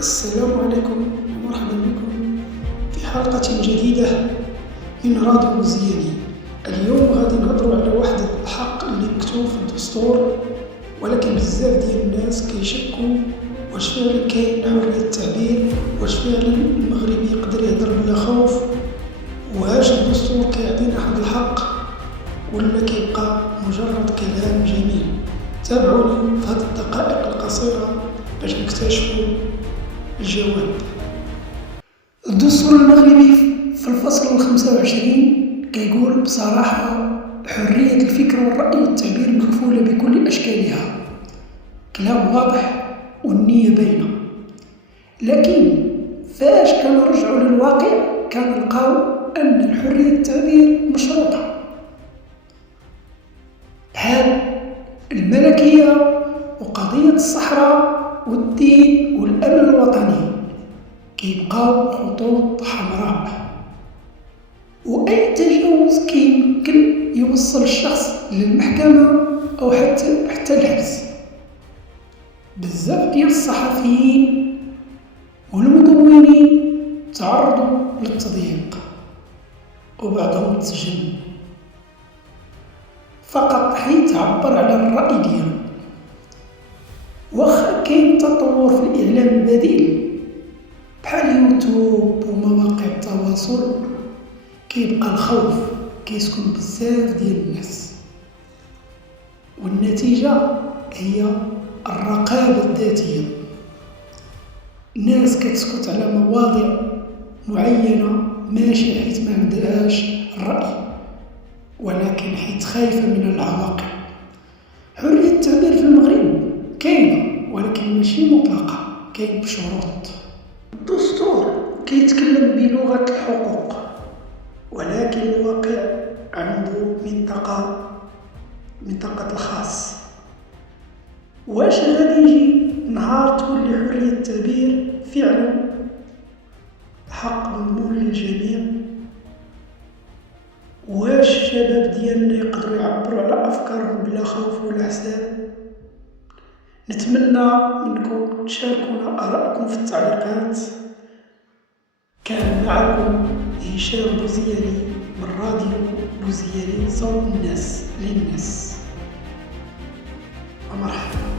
السلام عليكم ومرحبا بكم في حلقة جديدة من راديو مزياني. اليوم غادي نهضروا على واحد الحق اللي مكتوب في الدستور، ولكن بزاف ديال الناس كيشكوا واش فعلا كاين حرية التعبير، واش فعلا المغربي يقدر يهضر بلا خوف، واش الدستور كيعطينا واحد الحق ولا كيبقى مجرد كلام جميل. تابعوني في هذه الدقائق القصيرة باش نكتشفوا الجواب. الدستور المغربي في الفصل 25 كيقول بصراحة: حرية الفكر والرأي والتعبير مكفولة بكل أشكالها. كلام واضح والنية باينة، لكن فاش كنرجعوا للواقع كنلقاو أن حرية التعبير مشروطة. بحال الملكية وقضية الصحراء والدين والأمن الوطني كيبقاو خطوط حمراء، وأي تجاوز كيمكن يوصل الشخص للمحكمة أو حتى الحبس. بزاف ديال الصحفيين والمدونين تعرضوا للتضييق وبعضهم تسجن فقط حيث عبر على الرأي ديالو. واخا كاين تطور في الإعلام البديل بحال يوتيوب ومواقع التواصل، كيبقى الخوف كيسكن بزاف ديال الناس، والنتيجة هي الرقابة الذاتية. الناس كتسكت على مواضيع معينة ماشي حيت ما عندهاش الرأي، ولكن حيت خايفة من العواقب. حرية التعبير في المغرب كاينة، ولكن ماشي مطلقة، كاين بشروط. الدستور كيتكلم بلغة الحقوق، ولكن الواقع عنده منطقة الخاص. واش غادي يجي نهار تولي حرية التعبير فعلا حق مضمون للجميع؟ واش الشباب ديالنا يقدروا يعبروا على أفكارهم بلا خوف ولا حساب؟ نتمنى منكم تشاركونا آراءكم في التعليقات. كان معكم هشام بوزياني من راديو بوزياني، صوت الناس للناس. ومرحبا.